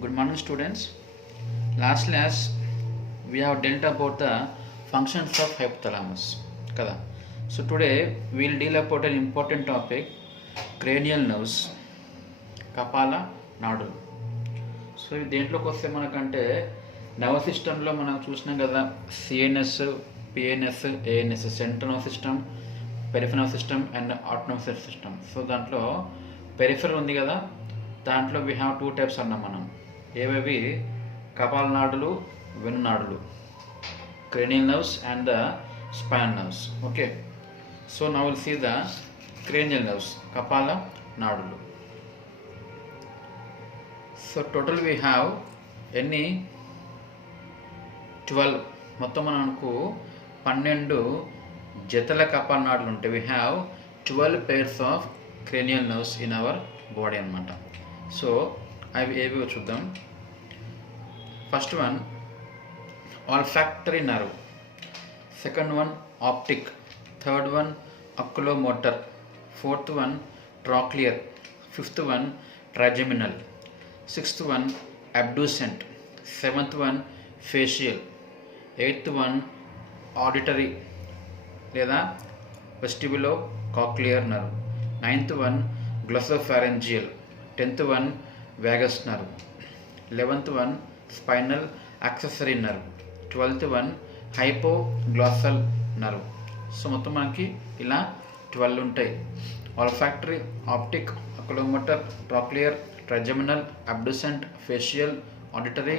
Good morning, students. Last class we have dealt about the functions of hypothalamus. Kada. So today we will deal about an important topic, cranial nerves, కపాల నాడులు. So దేంట్లోకి వస్తే మనకంటే nerve సిస్టంలో మనం చూసినాం కదా, CNS, PNS, ANS, central nerve system, peripheral nerve system and autonomous nerve system. So దాంట్లో peripheral ఉంది కదా, దాంట్లో వీ హ్యావ్ టూ టైప్స్ అన్నాం మనం. ఏవేవి? కపాల నాడులు, వెన్నునాడులు, cranial nerves and the spinal nerves. Okay, so now we'll see the cranial nerves, kapala nadulo. So total we have any 12 మొత్తం మనకు 12 జతల కపాల నాడులు ఉంటాయి. we have 12 pairs of cranial nerves in our body అన్నమాట. సో అవి ఏవి చూద్దాం. First one olfactory nerve, second one optic, third one oculomotor, fourth one trochlear, fifth one trigeminal, sixth one abducent, seventh one facial, eighth one auditory లేదా vestibulocochlear nerve, ninth one glossopharyngeal, 10th one vagus nerve, 11th one spinal accessory nerve, 12th one hypoglossal nerve. So మొత్తం మనకి ఇలా 12 ఉంటాయి. Olfactory, optic, oculomotor, trochlear, trigeminal, abducent, facial, auditory,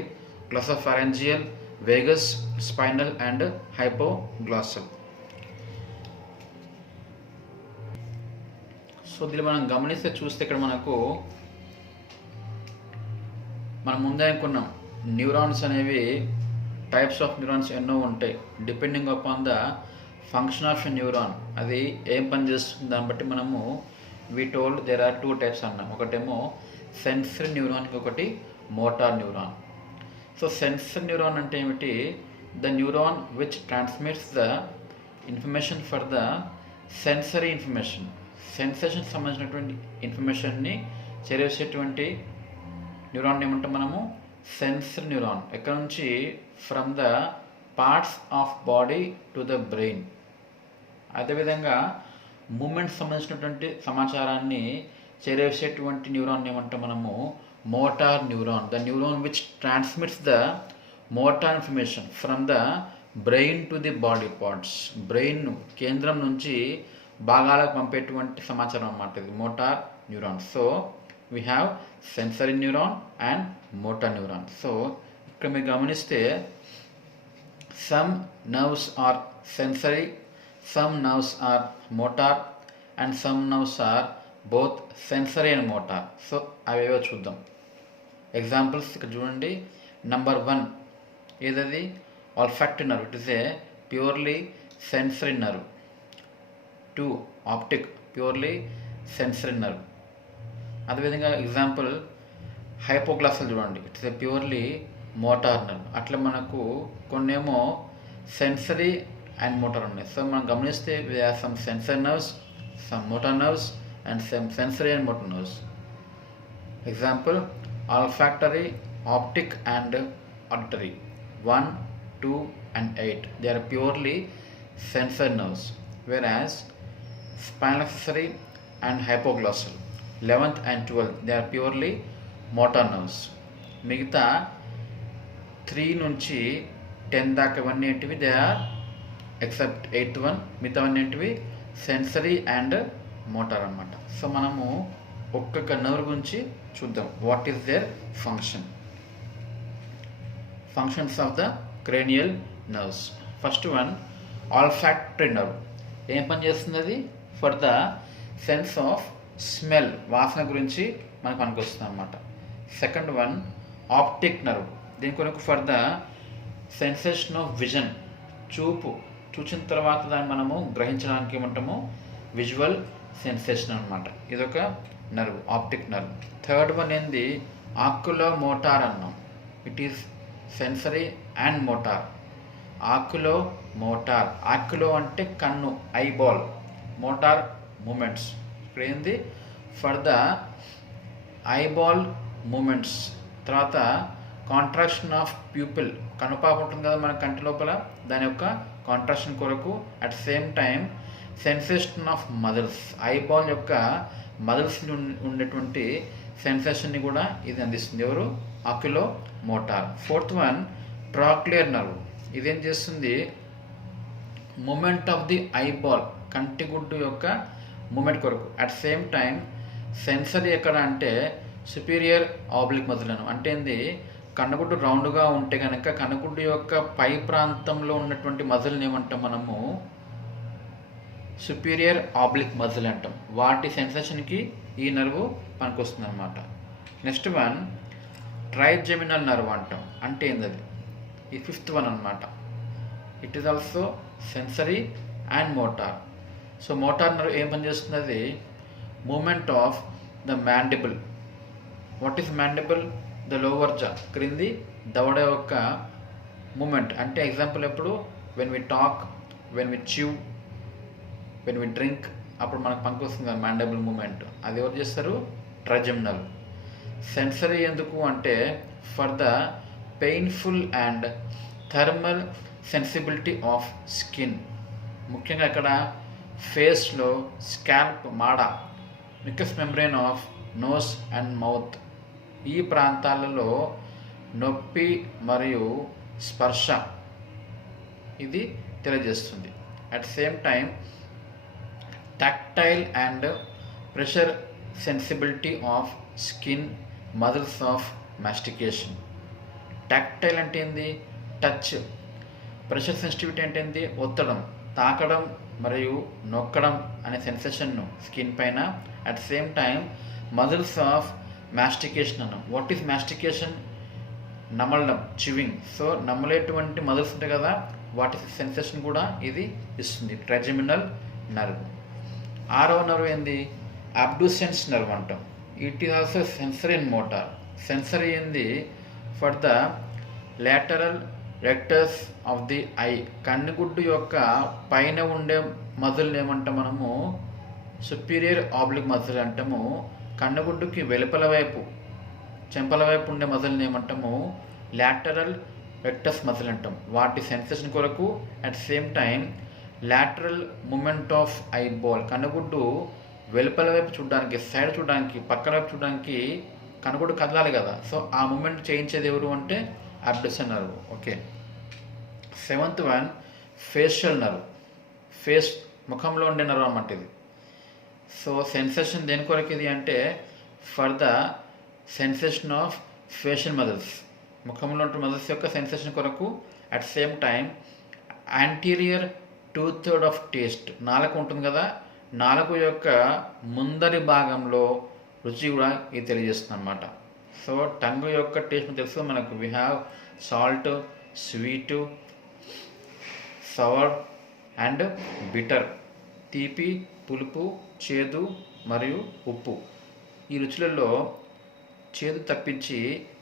glossopharyngeal, vagus, spinal and hypoglossal. So దీన్ని మనం గమనిస్తే చూస్తే ఇక్కడ మనకు మనం ముందే అనుకున్నాం, న్యూరాన్స్ అనేవి టైప్స్ ఆఫ్ న్యూరాన్స్ ఎన్నో ఉంటాయి. Depending upon the function of a neuron, అది ఏం పని చేస్తుంది దాన్ని బట్టి మనము we told there are two types అన్నాం. ఒకటేమో సెన్సరీ న్యూరాన్, ఇంకొకటి motor neuron. So sensory neuron అంటే ఏమిటి? The neuron which transmits the information for the sensory information, sensation సంబంధించినటువంటి ఇన్ఫర్మేషన్ని చేరేసేటువంటి న్యూరాన్ ఏమంటాం మనము? Sensory neuron. ఎక్కడ నుంచి? From the parts of body to the brain. అదేవిధంగా మూమెంట్స్ సంబంధించినటువంటి సమాచారాన్ని చేరేసేటువంటి న్యూరాన్ ఏమంటాం మనము? Motor neuron. The neuron which transmits the motor information from the brain to the body parts. Brain కేంద్రం నుంచి భాగాలకు పంపేటువంటి సమాచారం అన్నమాట ఇది motor neuron. So we have sensory neuron and motor neuron. So ఇక్కడ మీరు గమనిస్తే some nerves are sensory, some nerves are motor and some nerves are both sensory and motor. So అవేవో చూద్దాం. ఎగ్జాంపుల్స్ ఇక్కడ చూడండి. నెంబర్ 1 ఏదది? olfactory nerve. It is a purely sensory nerve. 2 optic, purely sensory nerve. అదేవిధంగా example hypoglossal చూడండి, it's a purely motor nerve. అట్లా మనకు కొన్నేమో సెన్సరీ అండ్ మోటార్ ఉన్నాయి. సో మనం గమనిస్తే we have some sensory nerves, some motor nerves and some sensory and motor nerves. Example olfactory, optic and auditory. 1, 2 and 8 they are purely sensory nerves, whereas spinal accessory and hypoglossal 11th and 12th they are purely motor nerves. మిగతా 3 నుంచి 10 దాకా ఇవన్నీ ఏంటివి? They are except 8th one, మిగతా అన్నీ ఏంటివి? Sensory and motor అన్నమాట. So మనము ఒక్కొక్క నర్వ్ గురించి చూద్దాం. What is their function? Functions of the cranial nerves. First one olfactory nerve. ఏం పని చేస్తుంది అది? For the sense of smell, వాసన గురించి మనకు పనికొస్తుంది అన్నమాట. Second one optic nerve. దీని కొరకు for the sensation of vision, చూపు, చూసిన తర్వాత దాన్ని మనము గ్రహించడానికి ఏమంటాము? విజువల్ సెన్సేషన్ అనమాట. ఇదొక nerve, optic nerve. Third one ఏంది? ఆక్యులోమోటార్ అన్నాం. It is sensory and motor. Oculomotor. Oculo అంటే కన్ను, ఐబాల్. Motor movements. ఇక్కడ ఏంది? ఫర్ ద ఐబాల్ మూమెంట్స్ తర్వాత కాంట్రాక్షన్ ఆఫ్ ప్యూపిల్, కనుపాప ఉంటుంది కదా మన కంటి లోపల, దాని యొక్క కాంట్రాక్షన్ కొరకు. At same time sensation of muscles, eyeball యొక్క మజిల్స్ ఉండేటువంటి సెన్సేషన్ని కూడా ఇది అందిస్తుంది. ఎవరు? Oculomotor. Fourth one trochlear nerve. ఇదేం చేస్తుంది? మూమెంట్ ఆఫ్ ది ఐబాల్, కంటిగుడ్డు యొక్క మూమెంట్ కొరకు. అట్ సేమ్ టైం సెన్సరీ ఎక్కడ అంటే సుపీరియర్ ఆబ్లిక్ మజిల్ అను. అంటే ఏంది? కన్నుగుడ్డు రౌండ్గా ఉంటే కనుక కన్నుగుడ్డు యొక్క పై ప్రాంతంలో ఉన్నటువంటి మజిల్ని ఏమంటాం మనము? సుపీరియర్ ఆబ్లిక్ మజిల్ అంటాం. వాటి సెన్సేషన్కి ఈ నర్వ్ పనికొస్తుంది అనమాట. నెక్స్ట్ వన్ ట్రైజెమినల్ నర్వ్ అంటాం. అంటే ఏంది అది? ఈ ఫిఫ్త్ వన్ అనమాట. It is also sensory and motor. So motor nerve ఏం పనిచేస్తుంది? అది movement of the mandible. What is mandible? The lower jaw, క్రింది దవడ యొక్క మూమెంట్. అంటే ఎగ్జాంపుల్ ఎప్పుడు? When we talk, when we chew, when we drink, అప్పుడు మనకు పనికొస్తుంది కదా మ్యాండిబుల్ మూమెంట్. అది ఎవరు చేస్తారు? ట్రైజెమినల్. సెన్సరీ ఎందుకు అంటే for the painful and thermal sensibility of skin. ముఖ్యంగా ఇక్కడ ఫేస్లో స్కాల్ప్, మాడ, mucous membrane of nose and mouth, ఈ ప్రాంతాలలో నొప్పి మరియు స్పర్శ ఇది తెలియజేస్తుంది. At same time tactile and pressure sensibility of skin, muscles of mastication. Tactile అంటే ఏంది? టచ్. ప్రెషర్ సెన్సిటివిటీ అంటే ఏంది? ఒత్తడం, తాకడం మరియు నొక్కడం అనే సెన్సేషన్ను స్కిన్ పైన. At same time muscles of mastication అన్నాం. What is mastication? నమలడం, చివింగ్. సో నమ్మలేటువంటి మజిల్స్ ఉంటాయి కదా, వాటి సెన్సేషన్ కూడా ఇది ఇస్తుంది. Trigeminal nerve. ఆరవ నర్వ్ ఏంది? అబ్డుసెన్స్ నర్వ్ అంటాం. It is also sensory and motor. Sensory ఏంది? For the lateral rectus of the eye, కన్నుగుడ్డు యొక్క పైన ఉండే మజిల్ని ఏమంటాం మనము? సుపీరియర్ ఆబ్లిక్ మజిల్ అంటాము. కన్నుగుడ్డుకి వెలుపల వైపు, చెంపల వైపు ఉండే మజిల్ని ఏమంటాము? లాటరల్ రెక్టస్ మజిల్ అంటాం. వాటి సెన్సేషన్ కొరకు. At same time lateral movement of eyeball, కన్నుగుడ్డు వెలుపల వైపు చూడడానికి, సైడ్ చూడడానికి, పక్కన వైపు చూడడానికి కన్నుగుడ్డు కదలాలి కదా. సో ఆ మూమెంట్ చేయించేది ఎవరు అంటే abducens nerve. Okay. Seventh one facial nerve. Face, ముఖంలో ఉండే నర్వ్ అన్నమాట ఇది. సో సెన్సేషన్ దేని కొరకు ఇది అంటే for the sensation of facial muscles, ముఖంలో ఉండే మజిల్స్ యొక్క సెన్సేషన్ కొరకు. At same time anterior 2/3 of taste, నాలుక ఉంటుంది కదా, నాలుక యొక్క ముందరి భాగంలో రుచి కూడా ఇది తెలియజేస్తుంది అనమాట. సో టంగ్ యొక్క టేస్ట్ తెలుసు మనకు. We have salt, sweet, sour and bitter, తీపి, పులుపు, చేదు మరియు ఉప్పు. ఈ రుచులలో చేదు తప్పించి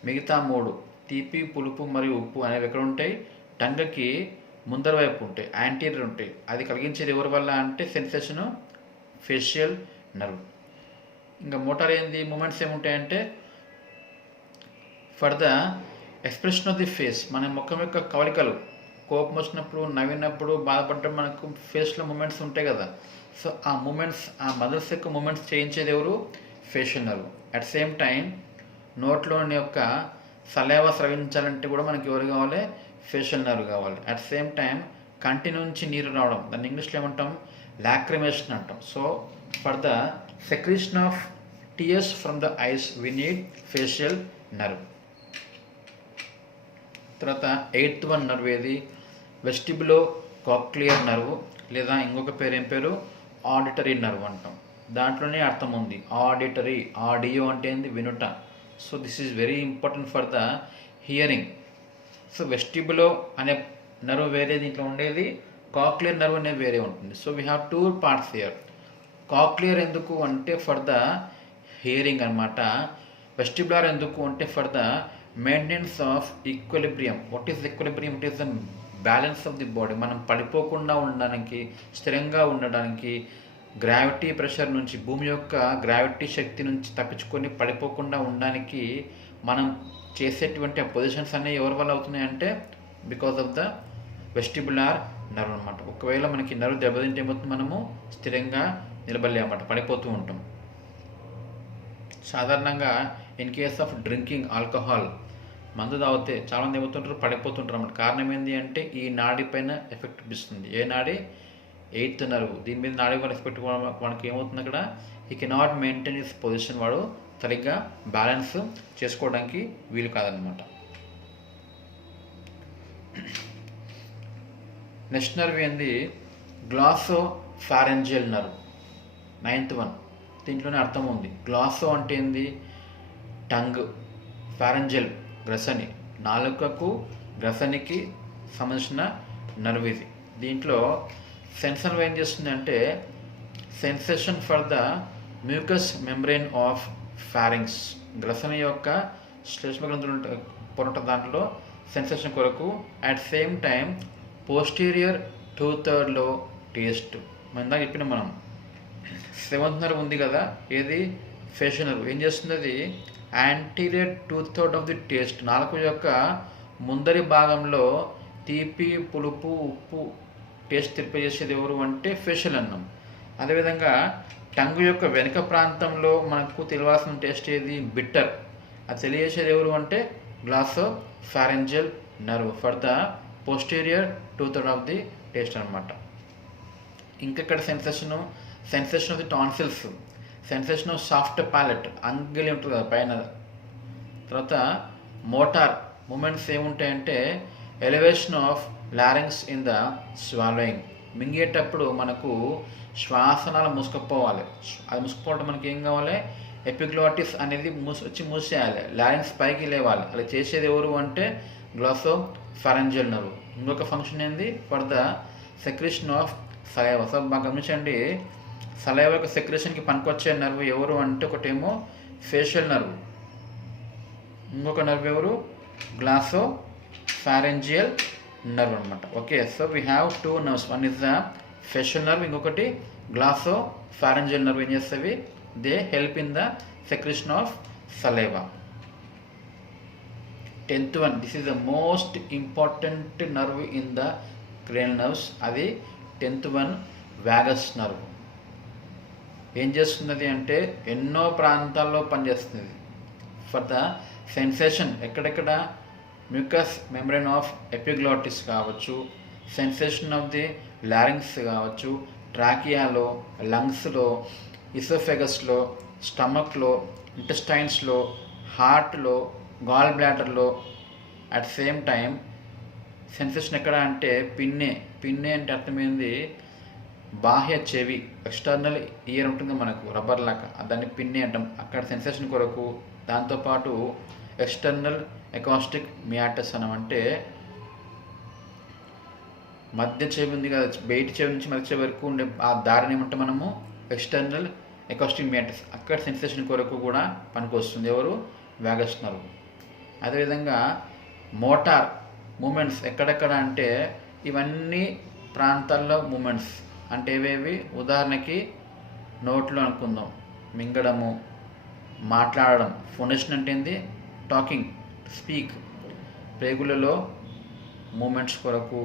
మిగతా మూడు, తీపి, పులుపు మరియు ఉప్పు అనేవి ఎక్కడ ఉంటాయి? టంగకి ముందర వైపు ఉంటాయి, యాంటీరియర్ ఉంటాయి. అది కలిగించేది ఎవరి వల్ల అంటే సెన్సేషను ఫేషియల్ నర్వ్. ఇంకా మోటార్ ఏంది? మూమెంట్స్ ఏముంటాయంటే for the expression of the face, మన ముఖం యొక్క కవలికలు, కోపం వచ్చినప్పుడు, నవ్వినప్పుడు, బాధపడ్డప్పుడు మనకు ఫేస్లో మూమెంట్స్ ఉంటాయి కదా. సో ఆ మూమెంట్స్, ఆ మజిల్స్ యొక్క మూమెంట్స్ చేయించేది ఎవరు? Facial nerve. At same time నోట్లోని యొక్క సలేవా స్రవించాలంటే కూడా మనకి ఎవరు కావాలి? ఫేషియల్ నర్వ్ కావాలి. అట్ సేమ్ టైం కంటి నుంచి నీరు రావడం, దాన్ని ఇంగ్లీష్లో ఏమంటాం? లాక్రిమేషన్ అంటాం. So for the secretion of tears from the eyes we need facial nerve. తర్వాత 8th వన్ నర్వ్ ఏది? వెస్టిబులో కాక్లియర్ నర్వ్, లేదా ఇంకొక పేరు ఏం పేరు? ఆడిటరీ నర్వ్ అంటాం. దాంట్లోనే అర్థం ఉంది. ఆడిటరీ, ఆడియో అంటే ఏంది? వినుట. So this is very important for the hearing. So vestibulo అనే నర్వ్ వేరే దీంట్లో ఉండేది, కాక్లియర్ నర్వ్ అనేది వేరే ఉంటుంది. So we have 2 parts here. Cochlear ఎందుకు అంటే ఫర్ ద హియరింగ్ అనమాట. వెస్టిబులర్ ఎందుకు అంటే for the maintenance of equilibrium. What is equilibrium? It is the balance of the body. మనం పడిపోకుండా ఉండడానికి, స్థిరంగా ఉండడానికి, గ్రావిటీ ప్రెషర్ నుంచి, భూమి యొక్క గ్రావిటీ శక్తి నుంచి తప్పించుకొని పడిపోకుండా ఉండడానికి మనం చేసేటువంటి ఆ పొజిషన్స్ అనేవి ఎవరి వల్ల అవుతున్నాయి అంటే because of the vestibular nerve అనమాట. ఒకవేళ మనకి నర్వ్ దెబ్బతింటే ఏమవుతుంది, మనము స్థిరంగా నిలబడలేమన్నమాట, పడిపోతూ ఉంటాం. సాధారణంగా in case of drinking alcohol, మందు తాగితే చాలామంది ఏమవుతుంటారు, పడిపోతుంటారు అన్నమాట. కారణం ఏంటి అంటే ఈ నాడి పైన ఎఫెక్ట్ చూపిస్తుంది. ఏ నాడి? 8th nerve. దీని మీద నాడి వల్ల ఎఫెక్ట్ మనకి ఏమవుతుంది, అక్కడ ఈ కెనాట్ మెయింటైన్ హిస్ పొజిషన్, వాడు సరిగ్గా బ్యాలెన్స్ చేసుకోవడానికి వీలు కాదనమాట. నెక్స్ట్ నర్వ్ ఏంది? గ్లాసో ఫారెంజియల్ నర్వ్, 9th వన్. దీంట్లోనే అర్థం ఉంది. గ్లాసో అంటే ఏంది? టంగ్, ఫారెంజియల్ గ్రసని, నాలుకకు గ్రసనికి సంబంధించిన నర్వ్ ఇది. దీంట్లో సెన్సర్ ఏం చేస్తుంది అంటే sensation for the mucous membrane of pharynx, గ్రసని యొక్క శ్లేష్మ గ్రంథులు పొరట దాంట్లో సెన్సేషన్ కొరకు. At same time posterior 2/3 taste. ఇందాక చెప్పిన మనం 7th నర్వ్ ఉంది కదా, ఏది? Facial nerve. ఏం చేస్తుంది అది? యాంటీరియర్ 2/3 ఆఫ్ ది టేస్ట్, నాలుక యొక్క ముందరి భాగంలో తీపి, పులుపు, ఉప్పు టేస్ట్ తెలియజేసేది ఎవరు అంటే ఫేషియల్ అన్నం. అదేవిధంగా టంగ్ యొక్క వెనుక ప్రాంతంలో మనకు తెలియాల్సిన టేస్ట్ ఏది? బిట్టర్. అది తెలియజేసేది ఎవరు అంటే glossopharyngeal nerve for the posterior 2/3 of the taste అనమాట. ఇంకెక్కడ sensation of the tonsils, sensation of soft palate, అంగిలి ఉంటుంది కదా పైన. తర్వాత మోటార్ మూమెంట్స్ ఏముంటాయంటే elevation of larynx in the swallowing, మింగేటప్పుడు మనకు శ్వాసనాలు మూసుకుపోవాలి. అది మూసుకుపోవడం మనకి ఏం కావాలి? ఎపిగ్లాటిస్ అనేది వచ్చి మూసేయాలి, లారింగ్స్ పైకి లేవాలి. అలా చేసేది ఎవరు అంటే గ్లాసో ఫారెంజియల్ నర్వ్. ఇంకొక ఫంక్షన్ ఏంది? For the secretion of saliva. So బాగా గమనించండి, సలైవా యొక్క సెక్రేషన్కి పనికొచ్చే నర్వ్ ఎవరు అంటే ఒకటేమో ఫేషియల్ నర్వ్, ఇంకొక నర్వ్ ఎవరు? గ్లాసో ఫారెంజియల్ నర్వ్ అనమాట. Okay, so we have 2 nerves. One is the facial nerve, ఇంకొకటి గ్లాసో ఫారెంజియల్ నర్వ్. ఏం చేస్తావి? They help in the secretion of saliva. 10th one, this is the most important nerve in the cranial nerves. అది 10th one, vagus nerve. ఏం చేస్తున్నది అంటే ఎన్నో ప్రాంతాల్లో పనిచేస్తుంది. ఫర్ ద సెన్సేషన్, ఎక్కడెక్కడ? మ్యూకస్ మెంబ్రెయిన్ ఆఫ్ ఎపిగ్లాటిస్ కావచ్చు, సెన్సేషన్ ఆఫ్ ది లారింగ్స్ కావచ్చు, ట్రాకియాలో, లంగ్స్లో, ఇసోఫెగస్లో, స్టమక్లో, ఇంటెస్టైన్స్లో, హార్ట్లో, గాల్ బ్లాడర్లో. అట్ సేమ్ టైం సెన్సేషన్ ఎక్కడ అంటే పిన్నే అంటే అర్థమైంది బాహ్య చెవి, ఎక్స్టర్నల్ ఇయర్ ఉంటుంది మనకు రబ్బర్ లాగా, దాన్ని పిన్నే అంటాం. అక్కడ సెన్సేషన్ కొరకు. దాంతోపాటు ఎక్స్టర్నల్ ఎకాస్టిక్ మియాటస్ అంటే మధ్య చెవి ఉంది కదా, బయట చెవి నుంచి మధ్య చెవి వరకు ఉండే ఆ దారిని ఏమంటే మనము ఎక్స్టర్నల్ ఎకాస్టిక్ మియాటస్. అక్కడ సెన్సేషన్ కొరకు కూడా పనికొస్తుంది ఎవరు? Vagus nerve. అదేవిధంగా మోటార్ మూమెంట్స్ ఎక్కడెక్కడ అంటే ఇవన్నీ ప్రాంతాల్లో మూమెంట్స్ అంటే ఏవేవి? ఉదాహరణకి నోట్లో అనుకుందాం, మింగడము, మాట్లాడడం. ఫోనేషన్ అంటే ఏంది? Talking, speak. ప్రేగులలో మూమెంట్స్ కొరకు,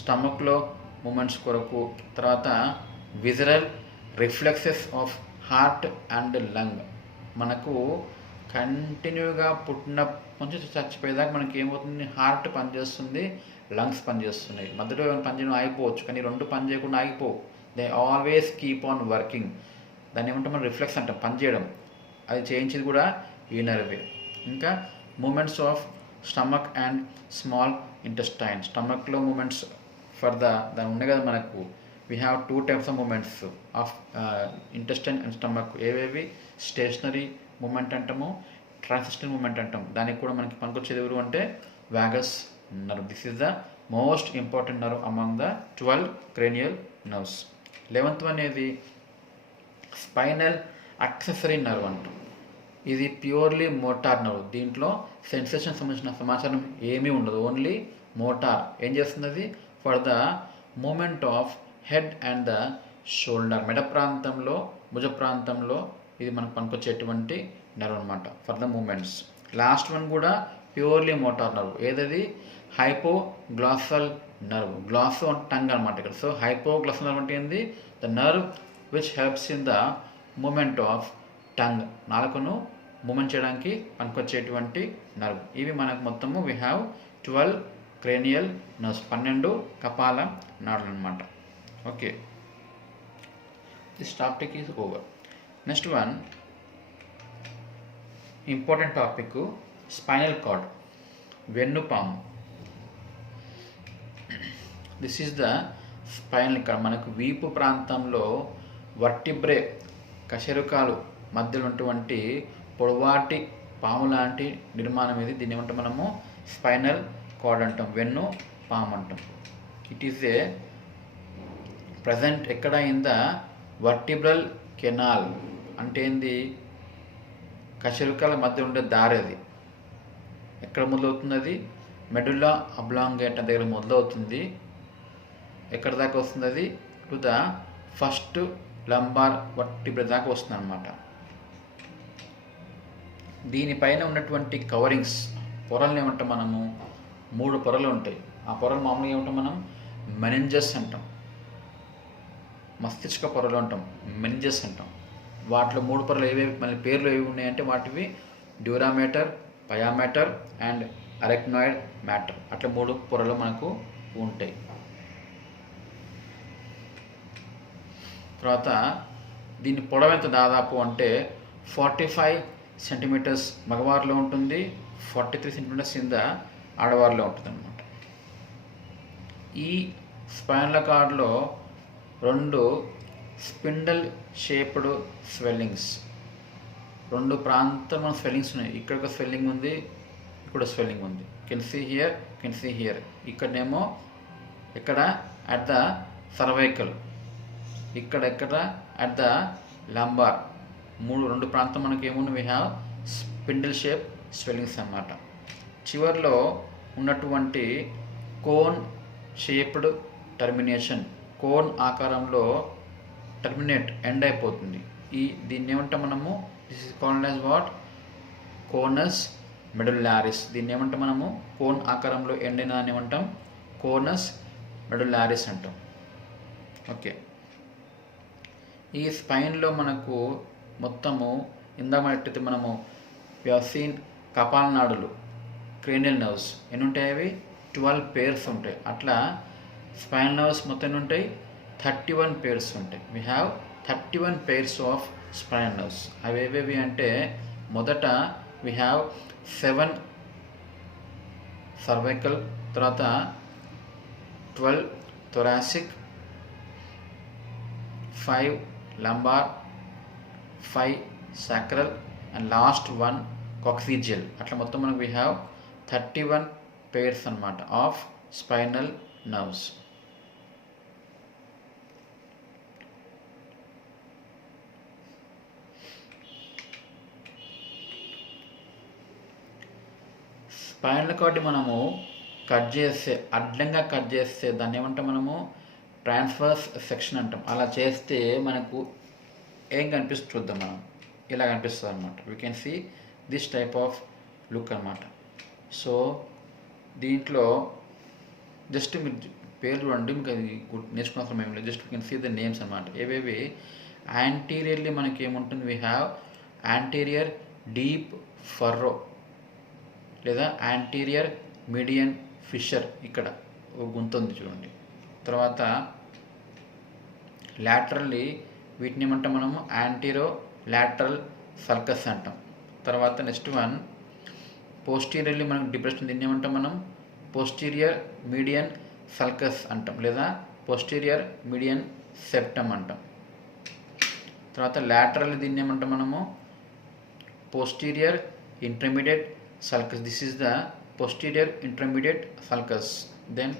స్టమక్లో మూమెంట్స్ కొరకు. తర్వాత visceral reflexes of heart and lung. మనకు కంటిన్యూగా పుట్టినప్పటి నుంచి చచ్చిపోయేదాకా మనకి ఏమవుతుంది? హార్ట్ పనిచేస్తుంది, లంగ్స్ పనిచేస్తున్నాయి. మధ్యలో ఏమైనా పనిచేయడం ఆగిపోవచ్చు, కానీ రెండు పని చేయకుండా ఆగిపోవు. They always keep on working. దాన్ని ఏమంటే మనం రిఫ్లెక్స్ అంటాం, పనిచేయడం. అది చేయించేది కూడా ఈ నర్వే. ఇంకా movements of stomach and small intestine. స్టమక్లో మూమెంట్స్ ఫర్ దాని ఉన్నాయి కదా మనకు. We have 2 types of movements of intestine and stomach. ఏవేవి? స్టేషనరీ మూమెంట్ అంటాము, ట్రాన్సిషనల్ మూమెంట్ అంటాం. దానికి కూడా మనకి పనికొచ్చేది ఎవరు అంటే vagus nerve. This is the most important nerve among the 12 cranial nerves. 11th one అనేది స్పైనల్ యాక్సెసరీ నర్వ్ అంటాం. ఇది ప్యూర్లీ మోటార్ నర్వ్. దీంట్లో సెన్సేషన్ సంబంధించిన సమాచారం ఏమీ ఉండదు, ఓన్లీ మోటార్. ఏం చేస్తున్నది? For the movement of head and the shoulder. మెడ ప్రాంతంలో, భుజ ప్రాంతంలో ఇది మనకు పనికొచ్చేటువంటి నర్వ్ అనమాట for the movements. Last one కూడా ప్యూర్లీ మోటార్ నర్వ్. ఏదది? Hypoglossal nerve. గ్లాస్ టంగ్ అనమాట ఇక్కడ. సో హైపోగ్లాసల్ నర్వ్ అంటే ఏంది? The nerve which helps in the movement of tongue. నాలుకను మూమెంట్ చేయడానికి పనికొచ్చేటువంటి నర్వ్. ఇవి మనకు మొత్తము వీ హ్యావ్ 12 క్రేనియల్ నర్వ్స్, 12 కపాల నాడులు అనమాట. Okay, this topic is over. Next one important topic, spinal cord, వెన్నుపాము. This is the spinal cord. మనకు వీపు ప్రాంతంలో వర్టిబ్రే కశేరుకాలు మధ్యలో ఉన్నటువంటి పొడవాటి పాము లాంటి నిర్మాణం ఇది. దీన్ని ఏమంటాం మనము? స్పైనల్ కార్డ్ అంటాం, వెన్ను పాము అంటాం. ఇట్ ఈస్ ఏ ప్రజెంట్ ఎక్కడ? In the vertebral canal. అంటే ఏంది? కశేరుకాల మధ్య ఉండే దారి. అది ఎక్కడ మొదలవుతుంది? అది మెడుల్లా అబ్లాంగేటా దగ్గర మొదలవుతుంది. ఎక్కడ దాకా వస్తుంది? అది to the first lumbar vertebrae దాకా వస్తుంది అనమాట. దీనిపైన ఉన్నటువంటి కవరింగ్స్, పొరలు ఏమంటాం మనము? 3 పొరలు ఉంటాయి. ఆ పొరలు మామూలుగా ఏమంటాం మనం? మెనింజస్ అంటాం. మస్తిష్క పొరలు అంటాం, మెనింజస్ అంటాం. వాటిలో 3 పొరలు ఏవేవి, మళ్ళీ పేర్లు ఏవి ఉన్నాయంటే వాటివి డ్యూరామేటర్, పయామేటర్ అండ్ అరెక్నాయిడ్ మ్యాటర్. అట్లా 3 పొరలు మనకు ఉంటాయి. తర్వాత దీని పొడవు ఎంత దాదాపు అంటే 45 సెంటీమీటర్స్ మగవారిలో ఉంటుంది, 43 సెంటీమీటర్స్ కింద ఆడవారిలో ఉంటుంది అనమాట. ఈ స్పైనల్ కార్డ్లో 2 స్పిండల్ షేప్డ్ స్వెల్లింగ్స్, 2 ప్రాంతం స్వెల్లింగ్స్ ఉన్నాయి. ఇక్కడ ఒక స్వెల్లింగ్ ఉంది, ఇక్కడ స్వెల్లింగ్ ఉంది. Can see here, can see here. ఇక్కడనేమో ఎక్కడ? At the cervical. ఇక్కడ అట్ ద లంబార్. 2 ప్రాంతం మనకి ఏముంది? We have spindle shape swellings అన్నమాట. చివర్లో ఉన్నటువంటి కోన్ షేప్డ్ టర్మినేషన్, కోన్ ఆకారంలో టర్మినేట్, ఎండ్ అయిపోతుంది. దీన్ని ఏమంటాం మనము? This is called as what? Conus medullaris. దీన్ని ఏమంటాం మనము? కోన్ ఆకారంలో ఎండ్ అయిన దాన్ని ఏమంటాం? కోనస్ మెడులారిస్ అంటాం. ఓకే, ఈ స్పైన్లో మనకు మొత్తము ఇందామట్టయితే మనము సీన్ కపాల నాడులు, క్రేనియల్ నర్వ్స్ ఎన్ని ఉంటాయి? అవి 12 పేర్స్ ఉంటాయి. అట్లా స్పైనల్ నర్వ్స్ మొత్తం ఎన్ని ఉంటాయి? 31 పేర్స్ ఉంటాయి. We have 31 pairs of spinal nerves. అవి ఏవేవి అంటే, మొదట వీ హ్యావ్ 7 సర్వైకల్, తర్వాత 12 thoracic, 5 lumbar, 5 sacral and last one coccygeal. అట్లా మొత్తం మనకు we have 31 pairs అన్నమాట of spinal nerves. Spinal cord మనము కట్ చేస్తే, అడ్డంగా కట్ చేస్తే దాన్ని ఏమంటాం మనము? ట్రాన్స్ఫర్స్ సెక్షన్ అంటాం. అలా చేస్తే మనకు ఏం కనిపిస్తుంది చూద్దాం మనం. ఇలా కనిపిస్తుంది అనమాట. We can see this type of look అనమాట. సో దీంట్లో జస్ట్ మీరు పేరు చూడండి, మీకు అది నేర్చుకున్న అవసరం ఏమి లేదు. Just we can see the names అనమాట. ఏవేవి? యాంటీరియర్లీ మనకి ఏముంటుంది? We have anterior deep furrow లేదా యాంటీరియర్ మీడియన్ ఫిషర్. ఇక్కడ ఒక గుంత ఉంది చూడండి. తర్వాత లాటరల్లీ వీటిని ఏమంటాం మనము? యాంటీరో లాటరల్ సల్కస్ అంటాం. తర్వాత నెక్స్ట్ వన్ పోస్టీరియర్లీ మనకు డిప్రెషన్, దీన్ని ఏమంటాం మనం? పోస్టీరియర్ మీడియన్ సల్కస్ అంటాం, లేదా పోస్టీరియర్ మీడియన్ సెప్టమ్ అంటాం. తర్వాత లాటరల్ దీన్ని ఏమంటాం మనము? Posterior intermediate sulcus. This is the posterior intermediate sulcus. Then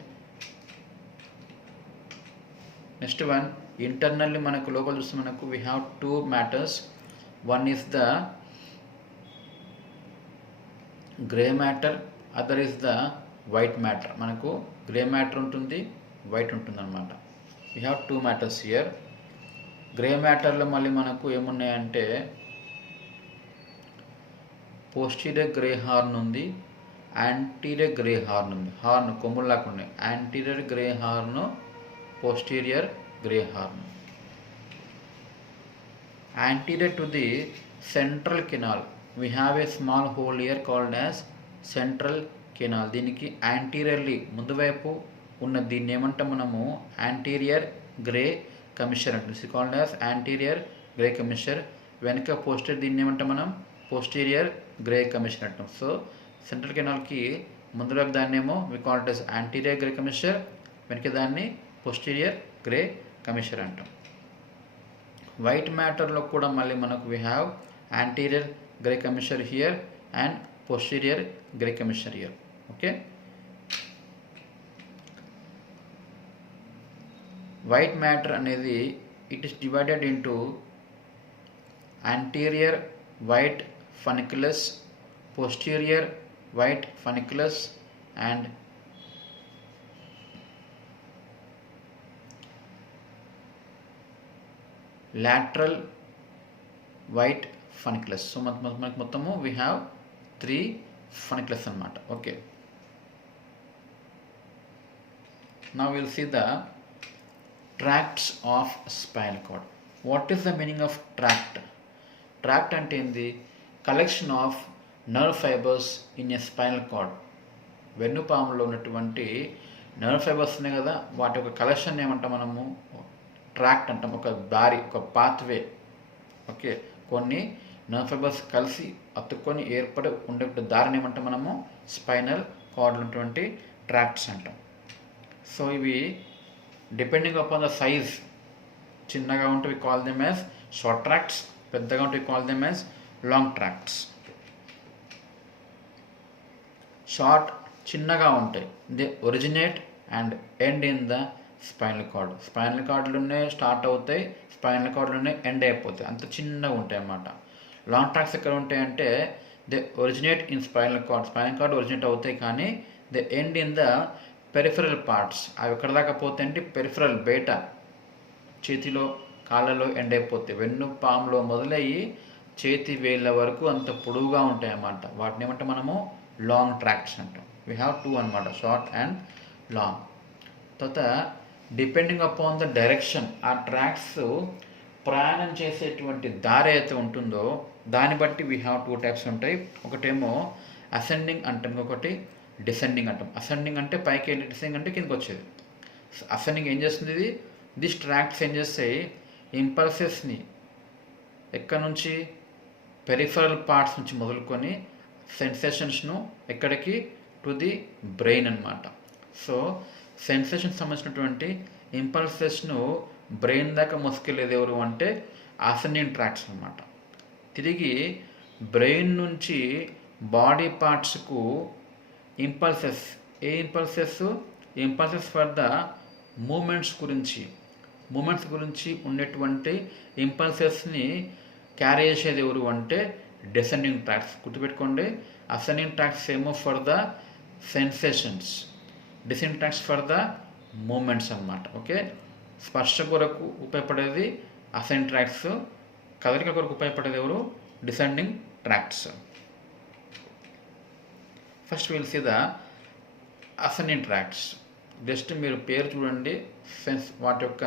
next one internally మనకు లోపల చూస్తే మనకు we have 2 matters. One is the grey matter, other is the white matter. మనకు గ్రే మ్యాటర్ ఉంటుంది, వైట్ ఉంటుంది అనమాట. We have 2 matters here. Grey మ్యాటర్లో మళ్ళీ మనకు ఏమున్నాయంటే పోస్టీరియర్ గ్రే హార్న్ ఉంది, యాంటీరియర్ గ్రే హార్న్ ఉంది. హార్న్ కొమ్ముల్లాగా ఉన్నాయి. Anterior grey horn, posterior grey horn. Anterior to the central canal we have a small hole here called as central canal. దీనికి యాంటీరియర్లీ ముందు వైపు ఉన్న దీన్ని ఏమంటాం మనము యాంటీరియర్ గ్రే కమిషర్ అంటాం. It's called as anterior grey commissure. వెనక పోస్టీరియర్ దీన్ని ఏమంటాం మనం పోస్టీరియర్ గ్రే కమిషర్ అంటాం. సో సెంట్రల్ కెనాల్కి ముందు వైపు దాన్ని ఏమో we call it as anterior grey commissure, వెనక దాన్ని పోస్టీరియర్ గ్రే కమిషర్ అంటాం. వైట్ మ్యాటర్లో కూడా మళ్ళీ మనకు we have anterior grey commissure here and posterior grey commissure here. Okay, white matter అనేది it is divided into anterior white funiculus, posterior white funiculus and lateral white funiculus. So మనకి మొత్తము we have 3 funiculus అన్నమాట. Okay, now will see the tracts of spinal cord. What is the meaning of tract? Tract అంటే ఏంది? Collection of nerve fibres in a spinal cord. వెన్నుపాములో ఉన్నటువంటి nerve fibres ఉన్నాయి కదా, వాటి యొక్క కలెక్షన్ ఏమంటాం మనము ట్రాక్ట్ అంటాం. ఒక దారి, ఒక పాత్వే. ఓకే, కొన్ని నర్వ్ ఫైబర్స్ కలిసి అతుక్కొని ఏర్పడి ఉండే దారిని ఏమంటాం మనము స్పైనల్ కార్డ్లో ఉన్నటువంటి ట్రాక్ట్స్ అంటాం. సో ఇవి డిపెండింగ్ అపాన్ ద సైజ్, చిన్నగా ఉంటే we call them as short tracts, పెద్దగా ఉంటే we call them as long tracts. Short చిన్నగా ఉంటాయి, they originate and end in the spinal cord. Spinal కార్డులోనే స్టార్ట్ అవుతాయి, స్పైనల్ కార్డులోనే ఎండ్ అయిపోతాయి, అంత చిన్నగా ఉంటాయి అన్నమాట. లాంగ్ ట్రాక్స్ ఎక్కడ ఉంటాయంటే they originate in spinal cord. Spinal cord originate అవుతాయి కానీ they end in the peripheral parts. అవి ఎక్కడ దాకా పోతాయి అంటే పెరిఫరల్, బయట చేతిలో కాళ్ళలో ఎండ్ అయిపోతాయి. వెన్ను పాములో మొదలయ్యి చేతి వేళ్ళ వరకు అంత పొడవుగా ఉంటాయి అన్నమాట. వాటిని ఏమంటే మనము లాంగ్ ట్రాక్ట్స్ అంటాం. వీ హ్యావ్ 2 అన్నమాట, షార్ట్ అండ్ లాంగ్. తర్వాత డిపెండింగ్ అపాన్ ద డైరెక్షన్, ఆ ట్రాక్స్ ప్రయాణం చేసేటువంటి దారి అయితే ఉంటుందో దాన్ని బట్టి వీ హ్యావ్ 2 టైప్స్ ఉంటాయి. ఒకటేమో అసెండింగ్ అంటాం, ఇంకొకటి డిసెండింగ్ అంటాం. అసెండింగ్ అంటే పైకి వెళ్ళి, డిసెండింగ్ అంటే కిందకి వచ్చేది. అసెండింగ్ ఏం చేస్తుంది? ఇది దిస్ ట్రాక్స్ ఏం చేస్తాయి? ఇంపల్సెస్ని ఎక్కడి నుంచి పెరిఫరల్ పార్ట్స్ నుంచి మొదలుకొని సెన్సేషన్స్ను ఎక్కడికి టు ది బ్రెయిన్ అన్నమాట. సో సెన్సేషన్ సంబంధించినటువంటి ఇంపల్సెస్ను బ్రెయిన్ దాకా మోసుకెళ్ళేది ఎవరు అంటే అసెండింగ్ ట్రాక్ట్స్ అన్నమాట. తిరిగి బ్రెయిన్ నుంచి బాడీ పార్ట్స్కు ఇంపల్సెస్, ఏ impulses? Impulses for the movements గురించి ఉండేటువంటి ఇంపల్సెస్ని క్యారీ చేసేది ఎవరు అంటే డిసెండింగ్ ట్రాక్ట్స్. గుర్తుపెట్టుకోండి, అసెండింగ్ ట్రాక్ట్స్ ఏమో for the sensations, descending tracts for the movements అన్నమాట. ఓకే, స్పర్శ కొరకు ఉపయోగపడేది అసెండింగ్ ట్రాక్ట్స్, కదలిక కొరకు ఉపయోగపడేది ఎవరు? Descending tracts. First will see the ascending tracts. Just మీరు పేరు చూడండి, వాటి యొక్క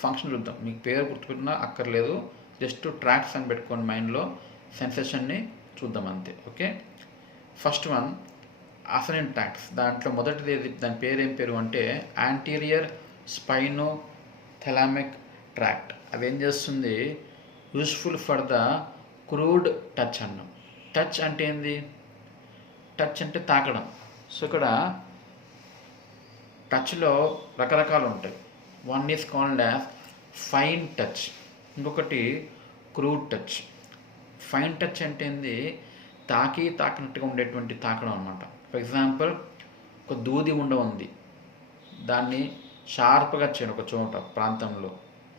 ఫంక్షన్ చూద్దాం. మీకు పేరు గుర్తుపెట్టినా అక్కర్లేదు, జస్ట్ ట్రాక్ట్స్ అని పెట్టుకోండి మైండ్లో, సెన్సేషన్ని చూద్దాం అంతే. Okay, first one ascending tracts. దాంట్లో మొదటిది దాని పేరు ఏం పేరు అంటే యాంటీరియర్ స్పైనో థెలామిక్ ట్రాక్ట్. అదేం చేస్తుంది? Useful for the crude touch అన్నాం. టచ్ అంటే ఏంది? టచ్ అంటే తాకడం. సో ఇక్కడ టచ్లో రకరకాలు ఉంటాయి. One is called as fine touch, ఇంకొకటి క్రూడ్ టచ్. ఫైన్ టచ్ అంటే ఏంది? తాకినట్టుగా ఉండేటువంటి తాకడం అనమాట. ఫర్ ఎగ్జాంపుల్, ఒక దూది ఉంది, దాన్ని షార్ప్గా చేయండి, ఒక చోట ప్రాంతంలో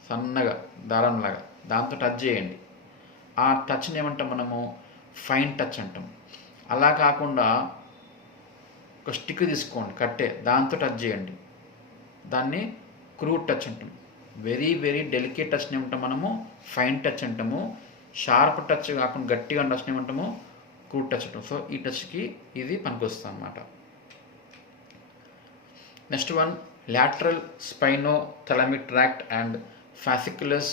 సన్నగా దారంలాగా, దాంతో టచ్ చేయండి. ఆ టచ్ని ఏమంటాం మనము? ఫైన్ టచ్ అంటాం. అలా కాకుండా ఒక స్టిక్ తీసుకోండి, కట్టే, దాంతో టచ్ చేయండి, దాన్ని క్రూడ్ టచ్ అంటాం. వెరీ వెరీ డెలికేట్ టచ్ని ఏమంటాం మనము? ఫైన్ టచ్ అంటాము. షార్ప్ టచ్ కాకుండా గట్టిగా టచ్ని ఏమంటాము? క్రూడ్ టచ్ అంటాం. సో ఈ టచ్కి ఇది పనికొస్తుంది అనమాట. Next one lateral spinothalamic tract and fasciculus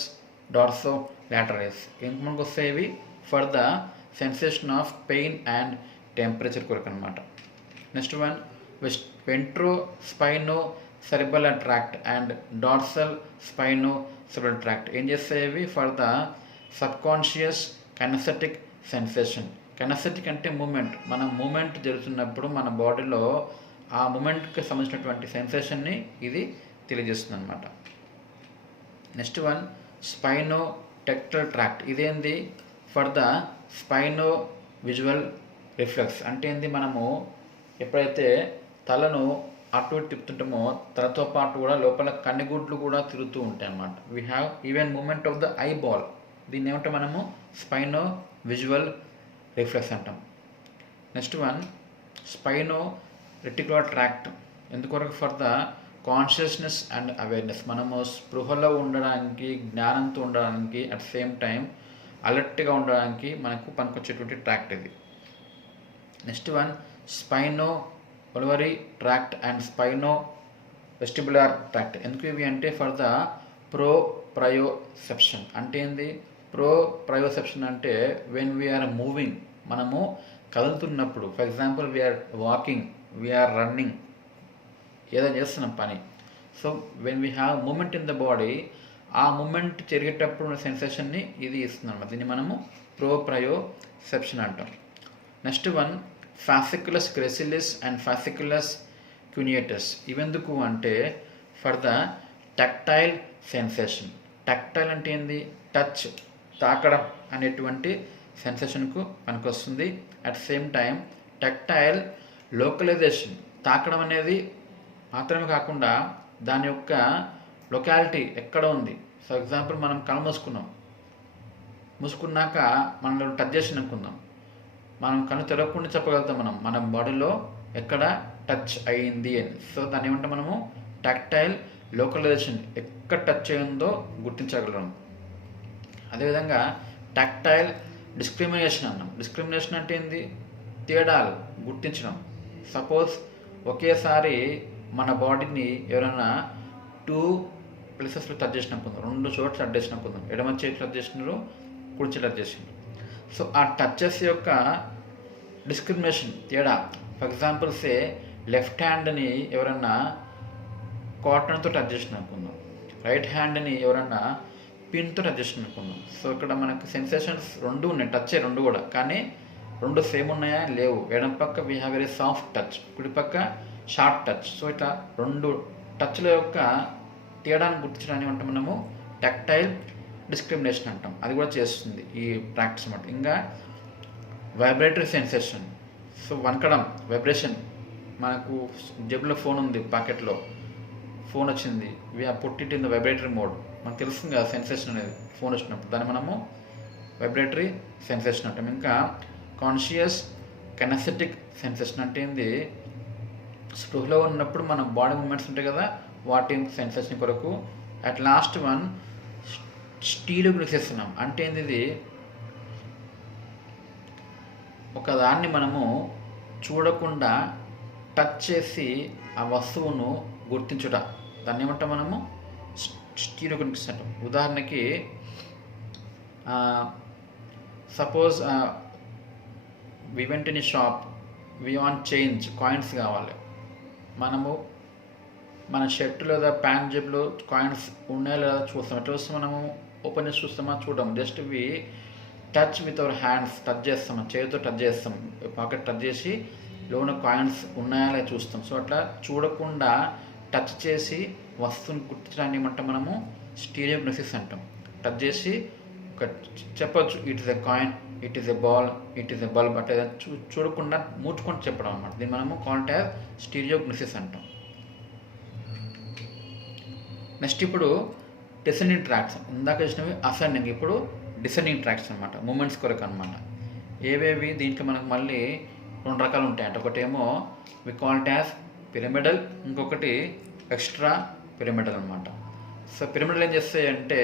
dorsolaterales. ఏంటి మనకు వస్తాయి ఇవి for the sensation of pain and temperature కొరకు అనమాట. Next one ventrospinocerebellar tract and dorsal spinocerebellar tract ఏం చేస్తాయి ఇవి for the subconscious kinesthetic sensation. Kinesthetic అంటే మూమెంట్, మన మూమెంట్ జరుగుతున్నప్పుడు మన బాడీలో ఆ మూమెంట్కి సంబంధించినటువంటి సెన్సేషన్ని ఇది తెలియజేస్తుంది అనమాట. Next one spinotectal tract. ఇదేంది for the spinovisual reflex. అంటే ఏంది, మనము ఎప్పుడైతే తలను అటు ఇటు తిప్పుతుంటామో తలతో పాటు కూడా లోపల కన్నెగుడ్లు కూడా తిరుగుతూ ఉంటాయి అన్నమాట. We have even movement of the eyeball. దీన్ని ఏమంటే మనము స్పైనో విజువల్ రిఫ్లెక్స్ అంటాం. Next one spinoreticular tract. ఎందుకొరకు for the consciousness and awareness. మనము స్పృహలో ఉండడానికి, జ్ఞానంతో ఉండడానికి, అట్ సేమ్ టైం అలర్ట్గా ఉండడానికి మనకు పనికొచ్చేటువంటి ట్రాక్ట్ ఇది. Next one spinoolivary tract and spinovestibular tract. ఎందుకు ఇవి అంటే ఫర్ ద ప్రోప్రయోసెప్షన్. అంటే ఏంది ప్రోప్రయోసెప్షన్ అంటే వెన్ వీఆర్ మూవింగ్, మనము కదులుతున్నప్పుడు, for example we are walking, we are running, ఏదో చేస్తున్నాం పని. So when we have movement in the body, ఆ మూమెంట్ జరిగేటప్పుడు ఉన్న సెన్సేషన్ని ఇది ఇస్తుంది అన్నమాట. దీన్ని మనము ప్రోప్రయోసెప్షన్ అంటాం. Next one fasciculus gracilis and fasciculus cuneatus. ఇవెందుకు అంటే for the tactile sensation. Tactile అంటే ఏంది, టచ్, తాకడం అనేటువంటి సెన్సేషన్కు పనికొస్తుంది. At same time tactile localisation. తాకడం అనేది మాత్రమే కాకుండా దాని యొక్క లొకాలిటీ ఎక్కడ ఉంది. ఫర్ ఎగ్జాంపుల్ మనం కళ్ళు మూసుకున్నాక మనం టచ్ చేసి అనుకుందాం, మనం కళ్ళు తెరవకుండా చెప్పగలుగుతాం మన బాడీలో ఎక్కడ టచ్ అయ్యింది అని. సో దాన్ని ఏమంటే మనము టాక్టైల్ లోకలైజేషన్, ఎక్కడ టచ్ అయ్యిందో గుర్తించగలం. అదేవిధంగా టాక్టైల్ డిస్క్రిమినేషన్ అన్నాం. డిస్క్రిమినేషన్ అంటే ఏంది, తేడాలు గుర్తించడం. సపోజ్ ఒకేసారి మన బాడీని ఎవరైనా 2 ప్లేసెస్లో టచ్ చేసినప్పుడు, 2 చోట్ల టచ్ చేసినప్పుడు, ఎడమ చేతి టచ్ చేసినారు, కుడి చేతి టచ్ చేసినారు. సో ఆ టచెస్ యొక్క డిస్క్రిమినేషన్, తేడా. ఫర్ ఎగ్జాంపుల్ సే లెఫ్ట్ హ్యాండ్ని ఎవరన్నా కాటన్తో టచ్ చేసిన అనుకుందాం, రైట్ హ్యాండ్ని ఎవరన్నా పిన్తో టచ్ చేసిన అనుకుందాం. సో ఇక్కడ మనకు సెన్సేషన్స్ 2 ఉన్నాయి, టచ్ 2 కూడా, కానీ 2 సేమ్ ఉన్నాయా, లేవు. ఎడమ పక్క we have very soft touch, కుడి పక్క షార్ట్ టచ్. సో ఇట్లా 2 టచ్ల యొక్క తేడాన్ని గుర్తించడానికి అంటే మనము టక్టైల్ డిస్క్రిమినేషన్ అంటాం. అది కూడా చేస్తుంది ఈ ప్రాక్టీస్ అన్నమాట. ఇంకా వైబ్రేటరీ సెన్సేషన్. సో వనకడం, వైబ్రేషన్. మనకు జేబులో ఫోన్ ఉంది, పాకెట్లో ఫోన్ వచ్చింది, we are put it in the vibratory mode. మనకు తెలుస్తుంది కదా సెన్సేషన్ అనేది ఫోన్ వచ్చినప్పుడు, దాన్ని మనము వైబ్రేటరీ సెన్సేషన్ అంటాం. ఇంకా కాన్షియస్ కైనెస్థెటిక్ సెన్సేషన్ అంటే ఏంది, స్పృహలో ఉన్నప్పుడు మన బాడీ మూమెంట్స్ ఉంటాయి కదా, వాటి సెన్సేషన్ కొరకు. అట్ లాస్ట్ వన్ స్టీరియోగ్నోసిస్ అన్నాం. అంటే ఏంది, ఇది ఒకదాన్ని మనము చూడకుండా టచ్ చేసి ఆ వస్తువును గుర్తించుట, దాన్ని ఏమంటాం మనము స్టీరియోగ్నోసిస్ అంటాం. ఉదాహరణకి suppose we went in shop, we want change, coins కావాలి. మనము మన షర్ట్ లేదా ప్యాంట్ జేబులో కాయిన్స్ ఉన్నాయో లేదా చూస్తాం. ఎట్లా చూస్తాం, మనము ఓపెన్ చేసి చూస్తామా, చూడడం. Just we touch with our hands, touch చేస్తాం, చేతితో టచ్ చేస్తాం, పాకెట్ టచ్ చేసి లోన కాయిన్స్ ఉన్నాయా లేదా చూస్తాం. సో అట్లా చూడకుండా టచ్ చేసి వస్తువుని గుర్తించడానికి ఏమంటాం మనము స్టీరియోగ్నోసిస్ అంటాం. టచ్ చేసి ఒక చెప్పొచ్చు, it is a coin, it is a ball, it is a bulb, అట్లా చూడకుండా మూచుకొని చెప్పడం అన్నమాట. దీన్ని మనము కాల్డ్ యాజ్ స్టీరియోగ్నోసిస్ అంటాం. నెక్స్ట్ ఇప్పుడు డిసెండింగ్ ట్రాక్ట్స్. ఇందాక చూసినవి అసెండింగ్, ఇప్పుడు డిసెండింగ్ ట్రాక్ట్స్ అనమాట, మూమెంట్స్ కొరకు అనమాట. ఏవేవి దీంట్లో మనకు మళ్ళీ 2 రకాలు ఉంటాయంట. ఒకటేమో వి కాల్డ్ యాజ్ పిరమిడల్, ఇంకొకటి ఎక్స్ట్రా పిరమిడల్ అనమాట. సో పిరమిడల్ ఏం చేస్తాయంటే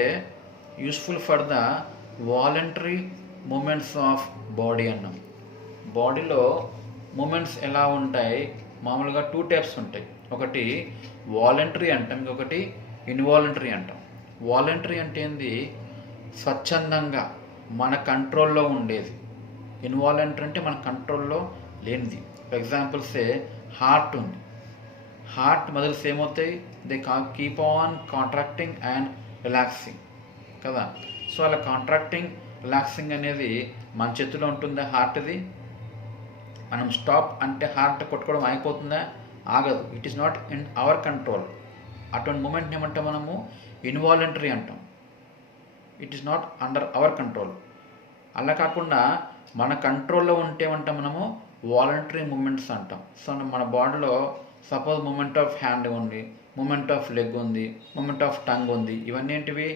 useful for the voluntary movements of body అన్నాం. బాడీలో మూమెంట్స్ ఎలా ఉంటాయి, మామూలుగా 2 టైప్స్ ఉంటాయి. ఒకటి వాలంటరీ అంటాం, ఇంకొకటి ఇన్వాలంటరీ అంటాం. వాలంటరీ అంటే ఏంది, స్వచ్ఛందంగా మన కంట్రోల్లో ఉండేది. ఇన్వాలంటరీ అంటే మన కంట్రోల్లో లేనిది. ఫర్ ఎగ్జాంపుల్సే హార్ట్ ఉంది. హార్ట్ మజిల్స్ ఏమవుతాయి, they keep on contracting and relaxing కదా. సో అలా కాంట్రాక్టింగ్ రిలాక్సింగ్ అనేది మన చేతిలో ఉంటుందా హార్ట్ది? మనం స్టాప్ అంటే హార్ట్ కొట్టుకోవడం అయిపోతుందా? ఆగదు. It is not in our control. అటువంటి మూమెంట్ని ఏమంటాం మనము, ఇన్వాలంటరీ అంటాం. It is not under our control. అలా కాకుండా మన కంట్రోల్లో ఉంటే ఏమంటాం మనము, వాలంటరీ మూమెంట్స్ అంటాం. సో మన బాడీలో సపోజ్ మూమెంట్ ఆఫ్ హ్యాండ్ ఉంది, మూమెంట్ ఆఫ్ లెగ్ ఉంది, మూమెంట్ ఆఫ్ టంగ్ ఉంది. ఇవన్నీ ఏంటివి,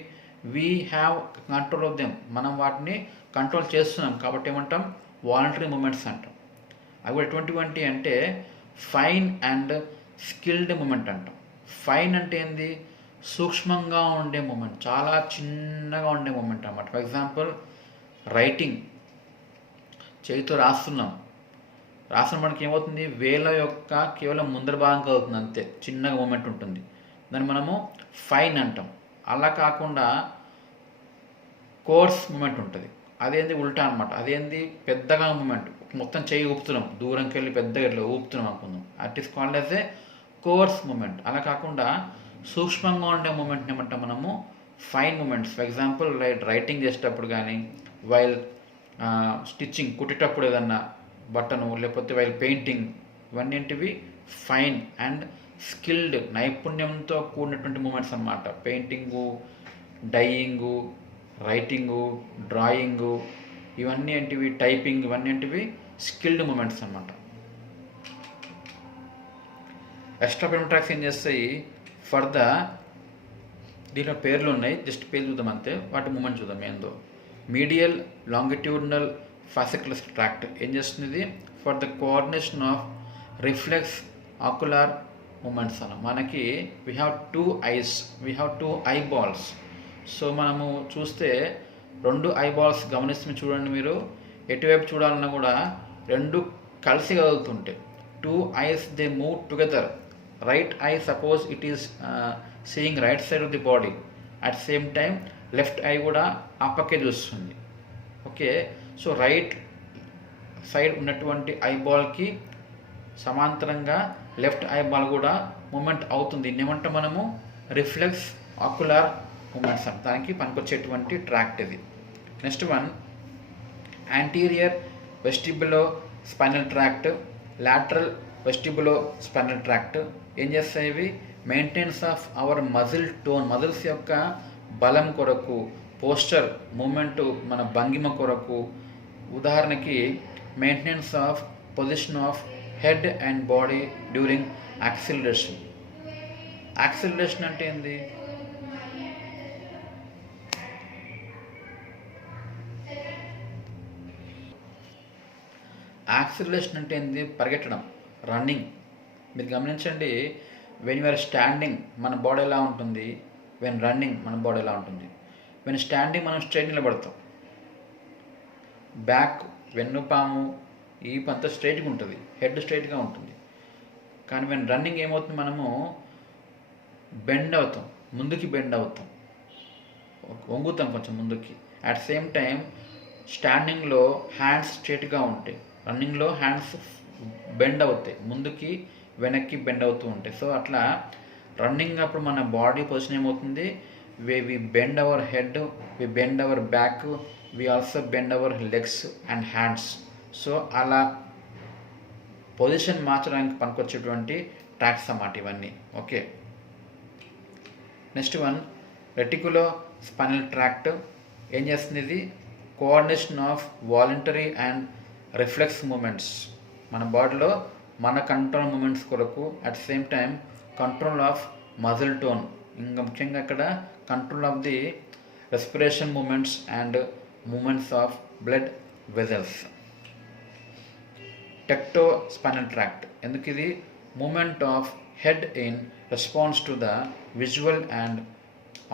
we have control of them. మనం వాటిని కంట్రోల్ చేస్తున్నాం కాబట్టి ఏమంటాం, వాలంటరీ మూమెంట్స్ అంటాం. అవి ఎటువంటివంటి అంటే ఫైన్ అండ్ స్కిల్డ్ మూమెంట్ అంటాం. ఫైన్ అంటే ఏంది, సూక్ష్మంగా ఉండే మూమెంట్, చాలా చిన్నగా ఉండే మూమెంట్ అన్నమాట. ఫర్ ఎగ్జాంపుల్ రైటింగ్, చేతితో రాస్తున్నాం. రాసిన మనకి ఏమవుతుంది, వేల యొక్క కేవలం ముందర భాగం కదులుతుంది, అంతే చిన్నగా మూమెంట్ ఉంటుంది. దాన్ని మనము ఫైన్ అంటాం. అలా కాకుండా కోర్స్ మూమెంట్ ఉంటుంది, అదేంది ఉల్టా అనమాట. అదేంది పెద్దగా మూమెంట్, మొత్తం చేయి ఊపుతున్నాం, దూరంకి వెళ్ళి పెద్దగా ఇట్లా ఊపుతున్నాం అనుకుందాం. It is called as a coarse movement. అలా కాకుండా సూక్ష్మంగా ఉండే మూమెంట్ని ఏమంటాం మనము fine movements. For example writing చేసేటప్పుడు కానీ, వైల్ స్టిచ్చింగ్ కుట్టేటప్పుడు ఏదన్నా బట్టను, లేకపోతే వైల్ పెయింటింగ్, ఇవన్నీ ఏంటివి ఫైన్ అండ్ స్కిల్డ్, నైపుణ్యంతో కూడినటువంటి మూమెంట్స్ అన్నమాట. పెయింటింగు, డైయింగు, రైటింగు, డ్రాయింగు, ఇవన్నీ ఏంటివి, టైపింగ్, ఇవన్నీ ఏంటివి స్కిల్డ్ మూమెంట్స్ అన్నమాట. ఎక్స్ట్రా పెరిమీటర్ ట్రాక్స్ ఏం చేస్తాయి, ఫర్ ద, దీంట్లో పేర్లు ఉన్నాయి, జస్ట్ పేర్లు చూద్దాం అంతే, వాటి మూమెంట్ చూద్దాం ఏందో. మీడియల్ లాంగిట్యూడినల్ ఫాసికులర్ ట్రాక్ట్ ఏం చేస్తుంది, for the coordination of reflex ocular movements అన్న. మనకి we have 2 eyes, we have 2 eyeballs. So మనము చూస్తే 2 ఐబాల్స్ గమనిస్తే చూడండి, మీరు ఎటువైపు చూడాలన్నా కూడా 2 కలిసి కదులుతుంటాయి. 2 ice they move together. Right I suppose it is seeing right side of the body, at same time left I కూడా ఆ పక్కే చూస్తుంది. ఓకే, సో రైట్ సైడ్ ఉన్నటువంటి ఐబాల్కి సమాంతరంగా లెఫ్ట్ ఐబాల్ కూడా మూమెంట్ అవుతుంది. దీన్ని ఏమంటాం మనము, రిఫ్లెక్స్ ఆక్యులర్ మూమెంట్స్ అంట. దానికి పనికొచ్చేటువంటి ట్రాక్ట్ ఇది. Next one, anterior vestibulospinal tract, lateral vestibulospinal tract. ఏం చేస్తాయి ఇవి, maintenance of our muscle tone, muscles యొక్క బలం కొరకు, పోస్చర్ మూమెంట్ మన భంగిమ కొరకు. ఉదాహరణకి maintenance of position of head and body during acceleration. Acceleration అంటే ఏంది, యాక్సిలరేషన్ అంటే ఏంది, పరిగెట్టడం, రన్నింగ్. మీరు గమనించండి, వెన్ యు ఆర్ స్టాండింగ్ మన బాడీ ఎలా ఉంటుంది, వెన్ రన్నింగ్ మన బాడీ ఎలా ఉంటుంది. వెన్ స్టాండింగ్ మనం స్ట్రైట్ నిలబడతాం, బ్యాక్ వెన్నుపాము ఈ పంత స్ట్రైట్గా ఉంటుంది, హెడ్ స్ట్రైట్గా ఉంటుంది. కానీ వెన్ రన్నింగ్ ఏమవుతుంది, మనము బెండ్ అవుతాం, ముందుకి బెండ్ అవుతాం, వంగుతాం కొంచెం ముందుకి. అట్ సేమ్ టైం స్టాండింగ్లో హ్యాండ్స్ స్ట్రైట్గా ఉంటాయి, రన్నింగ్లో హ్యాండ్స్ బెండ్ అవుతాయి, ముందుకి వెనక్కి బెండ్ అవుతూ ఉంటాయి. సో అట్లా రన్నింగ్ అప్పుడు మన బాడీ పొజిషన్ ఏమవుతుంది, we bend our head, we bend our back, we also bend our legs and hands. So అలా పొజిషన్ మార్చడానికి పనికొచ్చేటువంటి ట్రాక్స్ అన్నమాట ఇవన్నీ. Okay, next one, reticulospinal tract. ఏం చేస్తుంది ఇది, coordination of voluntary and reflex movements. మన బాడీలో మన కంట్రోల్ మూమెంట్స్ కొరకు, at same time control of muscle tone, ఇంకా ముఖ్యంగా ఇక్కడ control of the respiration movements and movements of blood vessels. టెక్టో spinal tract. ఎందుకు ఇది, moment of head in response to the visual and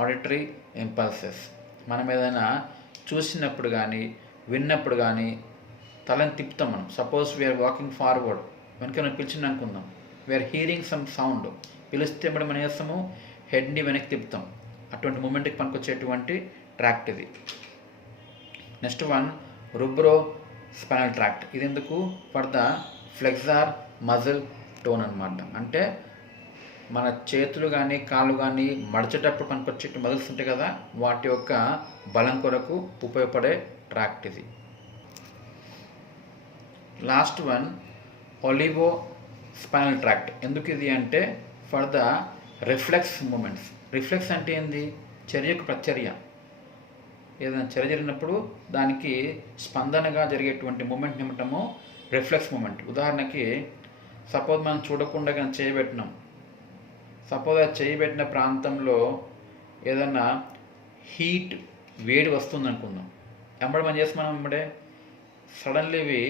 auditory impulses. మనం ఏదైనా చూసినప్పుడు కానీ, విన్నప్పుడు కానీ, తలని తిప్పుతాం మనం. సపోజ్ వీఆర్ వాకింగ్ ఫార్వర్డ్, వెనక మనం పిలిచింది అనుకుందాం, వీఆర్ హీరింగ్ సమ్ సౌండ్, పిలిస్తే మనం ఏం చేస్తాము, హెడ్ని వెనక్కి తిప్పుతాం. అటువంటి మూమెంట్కి పనికొచ్చేటువంటి ట్రాక్ట్ ఇది. Next one rubrospinal tract. ఇది ఎందుకు, for the flexor muscle tone అనమాట. అంటే మన చేతులు కానీ కాళ్ళు కానీ మడిచేటప్పుడు పనికొచ్చే మజిల్స్ ఉంటాయి కదా, వాటి యొక్క బలం కొరకు ఉపయోగపడే ట్రాక్ట్ ఇది. Last one olivospinal tract. ఎందుకు ఇది అంటే for the reflex movements. Reflex అంటే ఏంది, చర్యకు ప్రచర్య. ఏదైనా చర్య జరిగినప్పుడు దానికి స్పందనగా జరిగేటువంటి మూమెంట్ ఏమంటామో రిఫ్లెక్స్ మూమెంట్. ఉదాహరణకి సపోజ్ మనం చూడకుండా కానీ చేయబెట్టినాం, సపోజ్ ఆ చేయబెట్టిన ప్రాంతంలో ఏదైనా హీట్ వేడి వస్తుంది అనుకుందాం, ఎంబడి మనం చేస్తాం, మనం ఎంబడే suddenly we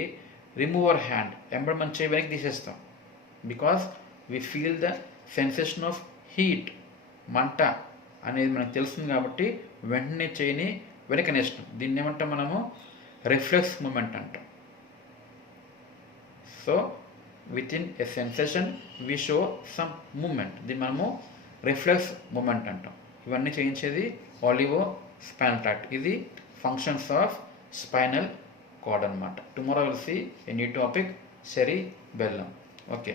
remove our hand, ఎంబడి మనం చేయి వెనక్కి తీసేస్తాం. Because we feel the sensation of heat, మంట అనేది మనకు తెలుస్తుంది కాబట్టి వెంటనే చేయిని వెనకనేస్తాం. దీన్ని ఏమంటాం మనము, రిఫ్లెక్స్ మూమెంట్ అంటాం. So within a sensation we show some movement, దీన్ని మనము రిఫ్లెక్స్ మూమెంట్ అంటాం. ఇవన్నీ చేయించేది ఒలివో స్పైనల్ ట్రాక్ట్. ఇది ఫంక్షన్స్ ఆఫ్ స్పైనల్ కార్డ్ అనమాట. Tomorrow will see a new topic, cerebellum. Okay.